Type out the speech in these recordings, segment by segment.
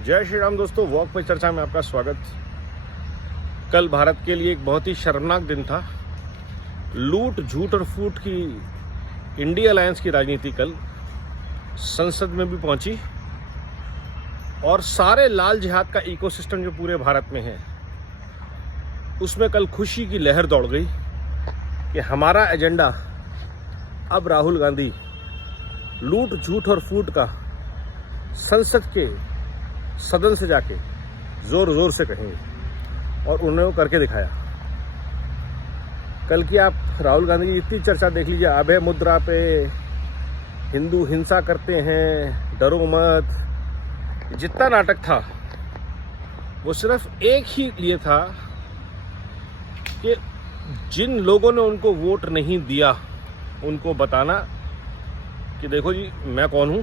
जय श्री राम दोस्तों, वॉक पे चर्चा में आपका स्वागत। कल भारत के लिए एक बहुत ही शर्मनाक दिन था। लूट, झूठ और फूट की इंडिया अलायंस की राजनीति कल संसद में भी पहुंची और सारे लाल जिहाद का इकोसिस्टम जो पूरे भारत में है उसमें कल खुशी की लहर दौड़ गई कि हमारा एजेंडा अब राहुल गांधी लूट, झूठ और फूट का संसद के सदन से जाके जोर जोर से कहेंगे और उन्होंने वो करके दिखाया। कल की आप राहुल गांधी की इतनी चर्चा देख लीजिए, अभय मुद्रा पे, हिंदू हिंसा करते हैं, डरो मत, जितना नाटक था वो सिर्फ एक ही लिए था कि जिन लोगों ने उनको वोट नहीं दिया उनको बताना कि देखो जी मैं कौन हूं,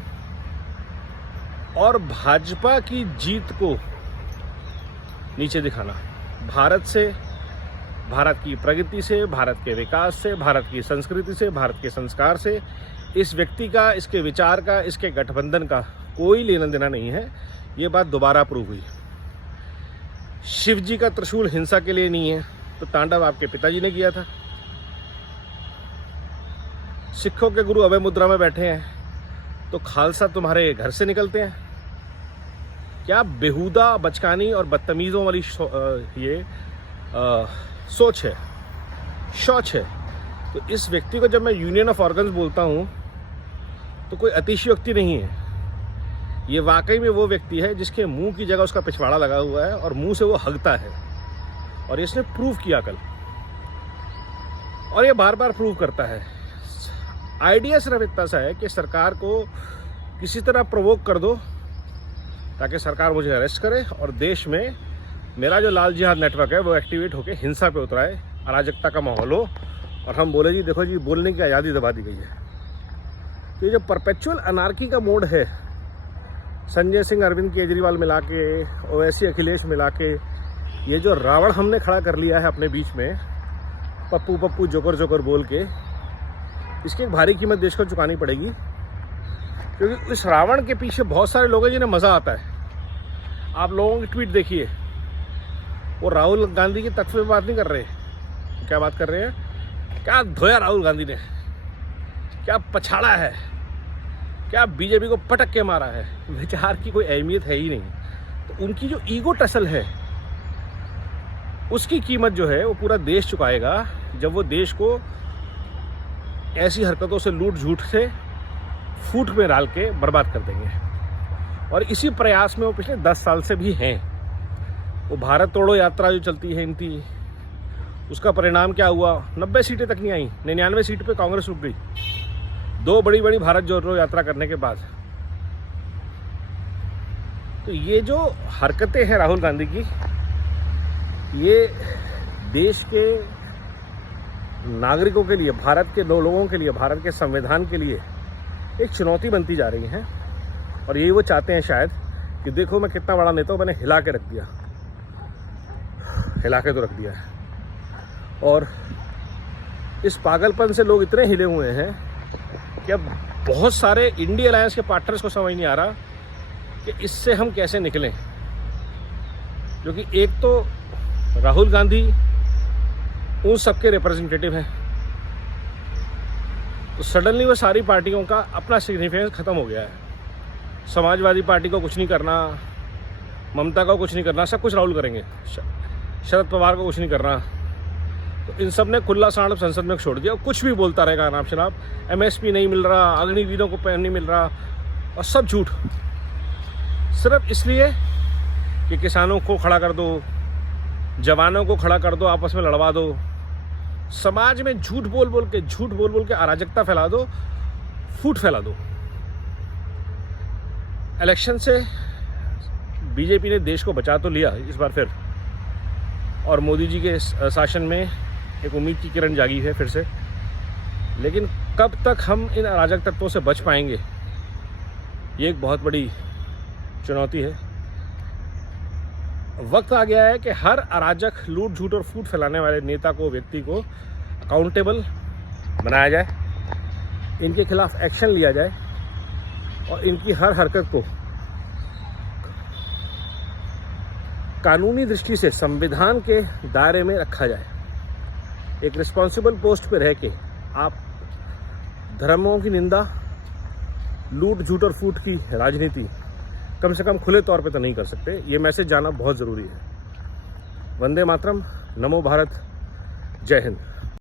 और भाजपा की जीत को नीचे दिखाना। भारत से, भारत की प्रगति से, भारत के विकास से, भारत की संस्कृति से, भारत के संस्कार से इस व्यक्ति का, इसके विचार का, इसके गठबंधन का कोई लेना देना नहीं है। ये बात दोबारा प्रूव हुई। शिव जी का त्रिशूल हिंसा के लिए नहीं है तो तांडव आपके पिताजी ने किया था। सिखों के गुरु अभय मुद्रा में बैठे हैं तो खालसा तुम्हारे घर से निकलते हैं। क्या बेहुदा, बचकानी और बदतमीज़ों वाली सोच है, शौच है। तो इस व्यक्ति को जब मैं यूनियन ऑफ ऑर्गन्स बोलता हूँ तो कोई अतिशयोक्ति नहीं है। ये वाकई में वो व्यक्ति है जिसके मुंह की जगह उसका पिछवाड़ा लगा हुआ है और मुंह से वो हगता है, और इसने प्रूव किया कल, और ये बार बार प्रूव करता है। आइडिया सिर्फ इतना सा है कि सरकार को किसी तरह प्रोवोक कर दो ताकि सरकार मुझे अरेस्ट करे और देश में मेरा जो लाल जिहाद नेटवर्क है वो एक्टिवेट होकर हिंसा पे उतराए, अराजकता का माहौल हो और हम बोले जी देखो जी बोलने की आज़ादी दबा दी गई है। तो ये जो परपेचुअल अनार्की का मोड है, संजय सिंह, अरविंद केजरीवाल मिला के, ओवैसी, अखिलेश मिला के, ये जो रावण हमने खड़ा कर लिया है अपने बीच में, पप्पू पप्पू जोकर जोकर बोल के, इसकी एक भारी कीमत देश को चुकानी पड़ेगी। क्योंकि इस रावण के पीछे बहुत सारे लोग हैं जिन्हें मज़ा आता है। आप लोगों की ट्वीट देखिए, वो राहुल गांधी के तत्व में बात नहीं कर रहे। क्या बात कर रहे हैं? क्या धोया राहुल गांधी ने, क्या पछाड़ा है, क्या बीजेपी को पटक के मारा है। विचार की कोई अहमियत है ही नहीं। तो उनकी जो ईगो टसल है उसकी कीमत जो है वो पूरा देश चुकाएगा जब वो देश को ऐसी हरकतों से, लूट झूठ से, फूट में डाल के बर्बाद कर देंगे। और इसी प्रयास में वो पिछले 10 साल से भी हैं। वो भारत तोड़ो यात्रा जो चलती है इनकी, उसका परिणाम क्या हुआ? 90 सीटें तक नहीं आई, 99 सीट पे कांग्रेस रुक गई 2 बड़ी बड़ी भारत जोड़ो यात्रा करने के बाद। तो ये जो हरकतें हैं राहुल गांधी की, ये देश के नागरिकों के लिए, भारत के लोगों के लिए, भारत के संविधान के लिए एक चुनौती बनती जा रही हैं। और यही वो चाहते हैं शायद कि देखो मैं कितना बड़ा नेता हूं, मैंने हिला के रख दिया, हिला के तो रख दिया है। और इस पागलपन से लोग इतने हिले हुए हैं कि अब बहुत सारे इंडिया अलायंस के पार्टनर्स को समझ नहीं आ रहा कि इससे हम कैसे निकलें। क्योंकि एक तो राहुल गांधी उन सबके रिप्रेजेंटेटिव हैं, तो सडनली वो सारी पार्टियों का अपना सिग्निफिकेंस ख़त्म हो गया है। समाजवादी पार्टी को कुछ नहीं करना, ममता को कुछ नहीं करना, सब कुछ राहुल करेंगे। शरद पवार को कुछ नहीं करना। तो इन सब ने खुला सांड संसद में छोड़ दिया, कुछ भी बोलता रहेगा अनाप शनाप। MSP नहीं मिल रहा, अग्निवीरों को पैन नहीं मिल रहा, और सब झूठ, सिर्फ इसलिए कि किसानों को खड़ा कर दो, जवानों को खड़ा कर दो, आपस में लड़वा दो, समाज में झूठ बोल बोल के अराजकता फैला दो, फूट फैला दो। इलेक्शन से बीजेपी ने देश को बचा तो लिया इस बार फिर, और मोदी जी के शासन में एक उम्मीद की किरण जागी है फिर से। लेकिन कब तक हम इन अराजक तत्वों से बच पाएंगे, ये एक बहुत बड़ी चुनौती है। वक्त आ गया है कि हर अराजक, लूट, झूठ और फूट फैलाने वाले नेता को, व्यक्ति को अकाउंटेबल बनाया जाए, इनके खिलाफ एक्शन लिया जाए और इनकी हर हरकत को कानूनी दृष्टि से संविधान के दायरे में रखा जाए। एक रिस्पॉन्सिबल पोस्ट पे रह के आप धर्मों की निंदा, लूट झूठ और फूट की राजनीति कम से कम खुले तौर पे तो नहीं कर सकते। ये मैसेज जाना बहुत ज़रूरी है। वंदे मातरम, नमो भारत, जय हिंद।